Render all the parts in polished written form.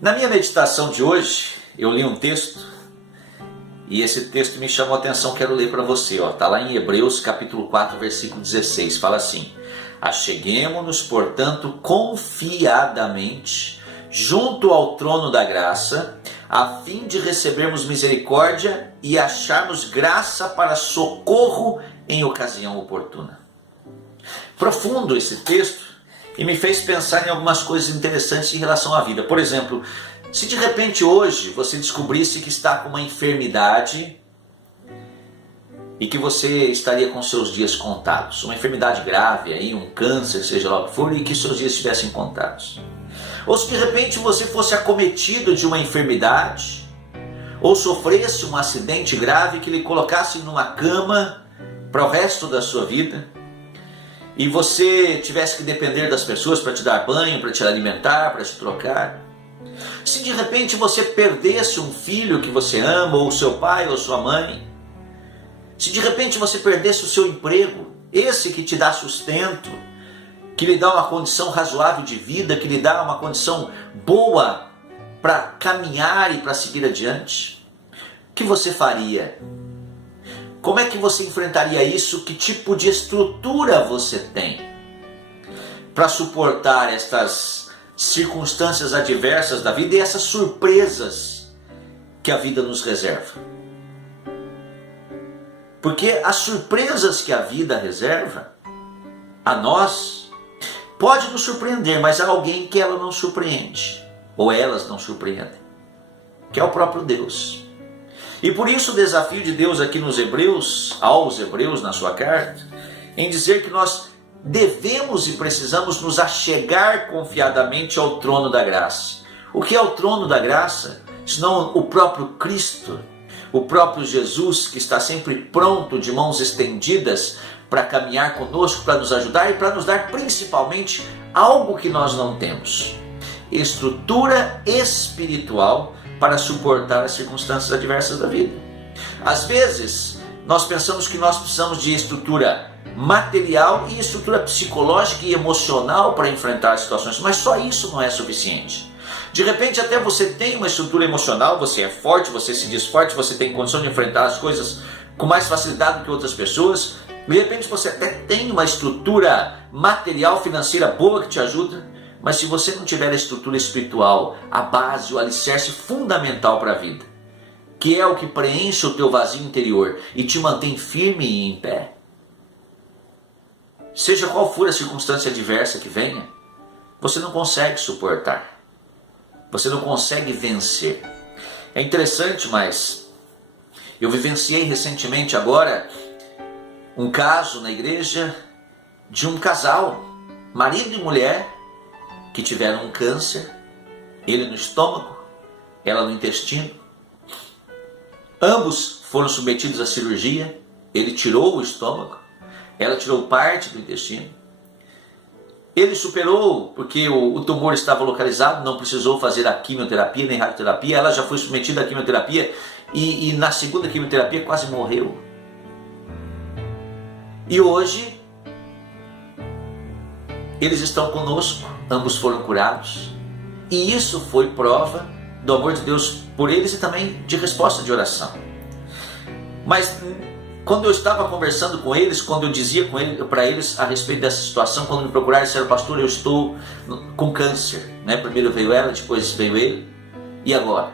Na minha meditação de hoje, eu li um texto e esse texto me chamou a atenção, quero ler para você. Está lá em Hebreus capítulo 4, versículo 16, fala assim: acheguemo-nos, portanto, confiadamente junto ao trono da graça, a fim de recebermos misericórdia e acharmos graça para socorro em ocasião oportuna. Profundo esse texto e me fez pensar em algumas coisas interessantes em relação à vida. Por exemplo, se de repente hoje você descobrisse que está com uma enfermidade e que você estaria com seus dias contados, uma enfermidade grave, aí, um câncer, seja lá o que for, e que seus dias estivessem contados. Ou se de repente você fosse acometido de uma enfermidade, ou sofresse um acidente grave que lhe colocasse numa cama para o resto da sua vida, e você tivesse que depender das pessoas para te dar banho, para te alimentar, para te trocar. Se de repente você perdesse um filho que você ama, ou seu pai ou sua mãe, se de repente você perdesse o seu emprego, esse que te dá sustento, que lhe dá uma condição razoável de vida, que lhe dá uma condição boa para caminhar e para seguir adiante, o que você faria? Como é que você enfrentaria isso? Que tipo de estrutura você tem para suportar estas circunstâncias adversas da vida e essas surpresas que a vida nos reserva? Porque as surpresas que a vida reserva a nós pode nos surpreender, mas há alguém que ela não surpreende, ou elas não surpreendem, que é o próprio Deus. E por isso o desafio de Deus aqui nos Hebreus, aos Hebreus na sua carta, em dizer que nós devemos e precisamos nos achegar confiadamente ao trono da graça. O que é o trono da graça? Senão o próprio Cristo, o próprio Jesus, que está sempre pronto, de mãos estendidas, para caminhar conosco, para nos ajudar e para nos dar principalmente algo que nós não temos: estrutura espiritual para suportar as circunstâncias adversas da vida. Às vezes, nós pensamos que nós precisamos de estrutura material e estrutura psicológica e emocional para enfrentar as situações, mas só isso não é suficiente. De repente, até você tem uma estrutura emocional, você é forte, você se diz forte, você tem condição de enfrentar as coisas com mais facilidade do que outras pessoas. De repente, você até tem uma estrutura material, financeira boa que te ajuda, mas se você não tiver a estrutura espiritual, a base, o alicerce fundamental para a vida, que é o que preenche o teu vazio interior e te mantém firme e em pé, seja qual for a circunstância adversa que venha, você não consegue suportar, você não consegue vencer. É interessante, mas eu vivenciei recentemente agora um caso na igreja de um casal, marido e mulher, que tiveram um câncer, ele no estômago, ela no intestino. Ambos foram submetidos à cirurgia, ele tirou o estômago, ela tirou parte do intestino. Ele superou porque o tumor estava localizado, não precisou fazer a quimioterapia nem radioterapia, ela já foi submetida à quimioterapia e na segunda quimioterapia quase morreu. E hoje eles estão conosco, ambos foram curados, e isso foi prova do amor de Deus por eles e também de resposta de oração. Mas quando eu estava conversando com eles, quando eu dizia para eles a respeito dessa situação, quando me procuraram, disseram: pastor, eu estou com câncer, né? Primeiro veio ela, depois veio ele, e agora?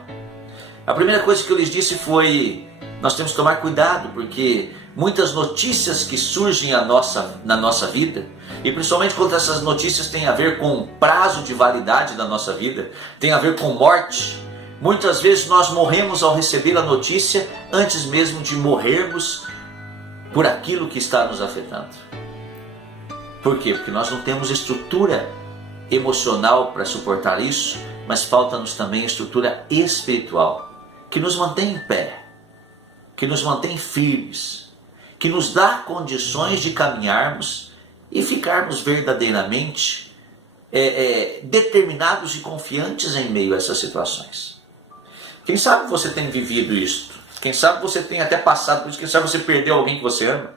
A primeira coisa que eu lhes disse foi: nós temos que tomar cuidado, porque muitas notícias que surgem na nossa vida, e principalmente quando essas notícias têm a ver com o prazo de validade da nossa vida, tem a ver com morte, muitas vezes nós morremos ao receber a notícia antes mesmo de morrermos por aquilo que está nos afetando. Por quê? Porque nós não temos estrutura emocional para suportar isso, mas falta-nos também estrutura espiritual, que nos mantém em pé, que nos mantém firmes, que nos dá condições de caminharmos e ficarmos verdadeiramente determinados e confiantes em meio a essas situações. Quem sabe você tem vivido isto, quem sabe você tem até passado por isso, quem sabe você perdeu alguém que você ama,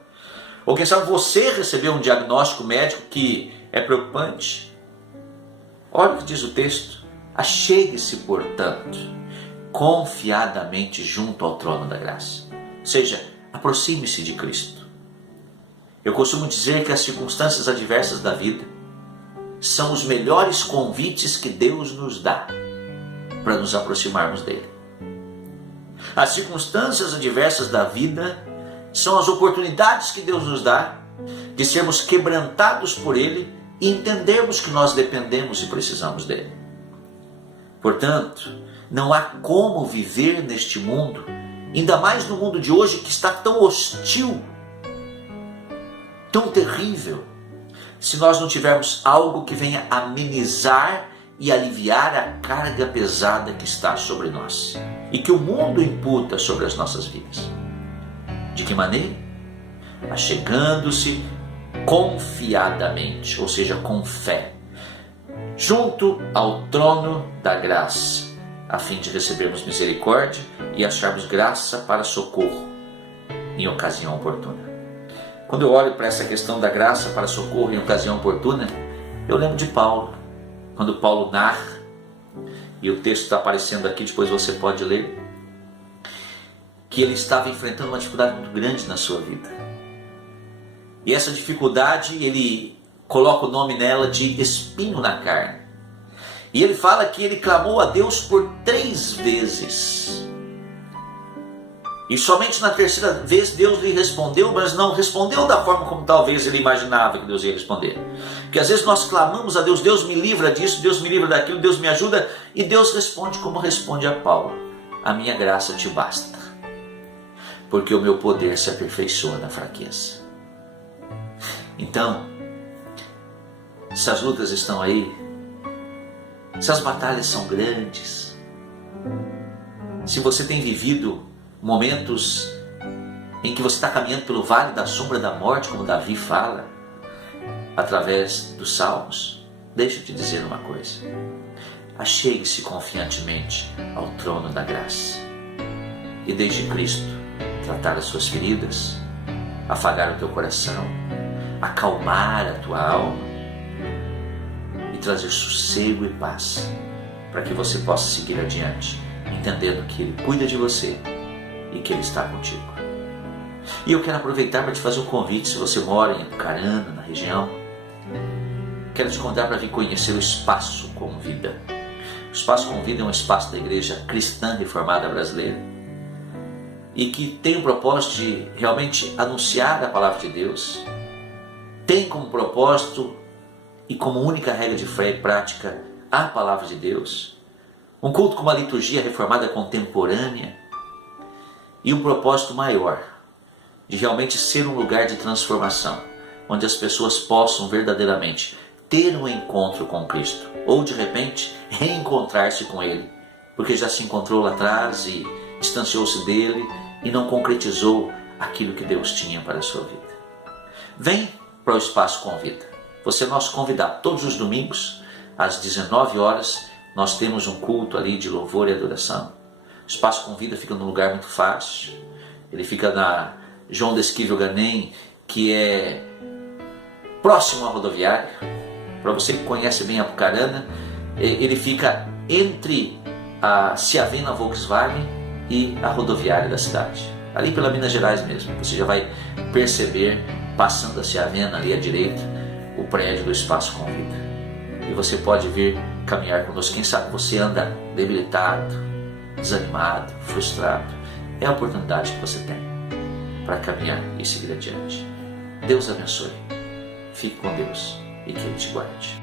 ou quem sabe você recebeu um diagnóstico médico que é preocupante. Olha o que diz o texto: Achegue-se, portanto, confiadamente junto ao trono da graça. Ou seja, aproxime-se de Cristo. Eu costumo dizer que as circunstâncias adversas da vida são os melhores convites que Deus nos dá para nos aproximarmos dele. As circunstâncias adversas da vida são as oportunidades que Deus nos dá de sermos quebrantados por ele e entendermos que nós dependemos e precisamos dele. Portanto, não há como viver neste mundo, ainda mais no mundo de hoje que está tão hostil, tão terrível, se nós não tivermos algo que venha amenizar e aliviar a carga pesada que está sobre nós e que o mundo imputa sobre as nossas vidas. De que maneira? Achegando-se confiadamente, ou seja, com fé, junto ao trono da graça, a fim de recebermos misericórdia e acharmos graça para socorro em ocasião oportuna. Quando eu olho para essa questão da graça para socorro em ocasião oportuna, eu lembro de Paulo. Quando Paulo narra, e o texto está aparecendo aqui, depois você pode ler, que ele estava enfrentando uma dificuldade muito grande na sua vida. E essa dificuldade, ele coloca o nome nela de espinho na carne. E ele fala que ele clamou a Deus por 3 vezes. E somente na terceira vez Deus lhe respondeu, mas não respondeu da forma como talvez ele imaginava que Deus ia responder. Porque às vezes nós clamamos a Deus, Deus me livra disso, Deus me livra daquilo, Deus me ajuda, e Deus responde como responde a Paulo: a minha graça te basta, porque o meu poder se aperfeiçoa na fraqueza. Então, se as lutas estão aí, se as batalhas são grandes, se você tem vivido momentos em que você está caminhando pelo vale da sombra da morte, como Davi fala, através dos salmos, deixa eu te dizer uma coisa: achegue-se confiantemente ao trono da graça e deixe Cristo tratar as suas feridas, afagar o teu coração, acalmar a tua alma e trazer sossego e paz para que você possa seguir adiante, entendendo que Ele cuida de você e que Ele está contigo. E eu quero aproveitar para te fazer um convite. Se você mora em Apucarana, na região, quero te convidar para vir conhecer o Espaço Convida. O Espaço Convida é um espaço da Igreja Cristã Reformada Brasileira e que tem o propósito de realmente anunciar a Palavra de Deus. Tem como propósito e como única regra de fé e prática a Palavra de Deus. Um culto com uma liturgia reformada contemporânea e um propósito maior de realmente ser um lugar de transformação, onde as pessoas possam verdadeiramente ter um encontro com Cristo, ou de repente reencontrar-se com Ele, porque já se encontrou lá atrás e distanciou-se dele e não concretizou aquilo que Deus tinha para a sua vida. Vem para o Espaço Convida. Você é nosso convidado. Todos os domingos, às 19 horas, nós temos um culto ali de louvor e adoração. O Espaço Convida fica num lugar muito fácil. Ele fica na João Desquívio Ganem, que é próximo à rodoviária. Para você que conhece bem Apucarana, ele fica entre a Ciavena Volkswagen e a rodoviária da cidade. Ali pela Minas Gerais mesmo. Você já vai perceber, passando a Ciavena ali à direita, o prédio do Espaço Convida. E você pode vir caminhar conosco. Quem sabe você anda debilitado, desanimado, frustrado. É a oportunidade que você tem para caminhar e seguir adiante. Deus abençoe. Fique com Deus e que Ele te guarde.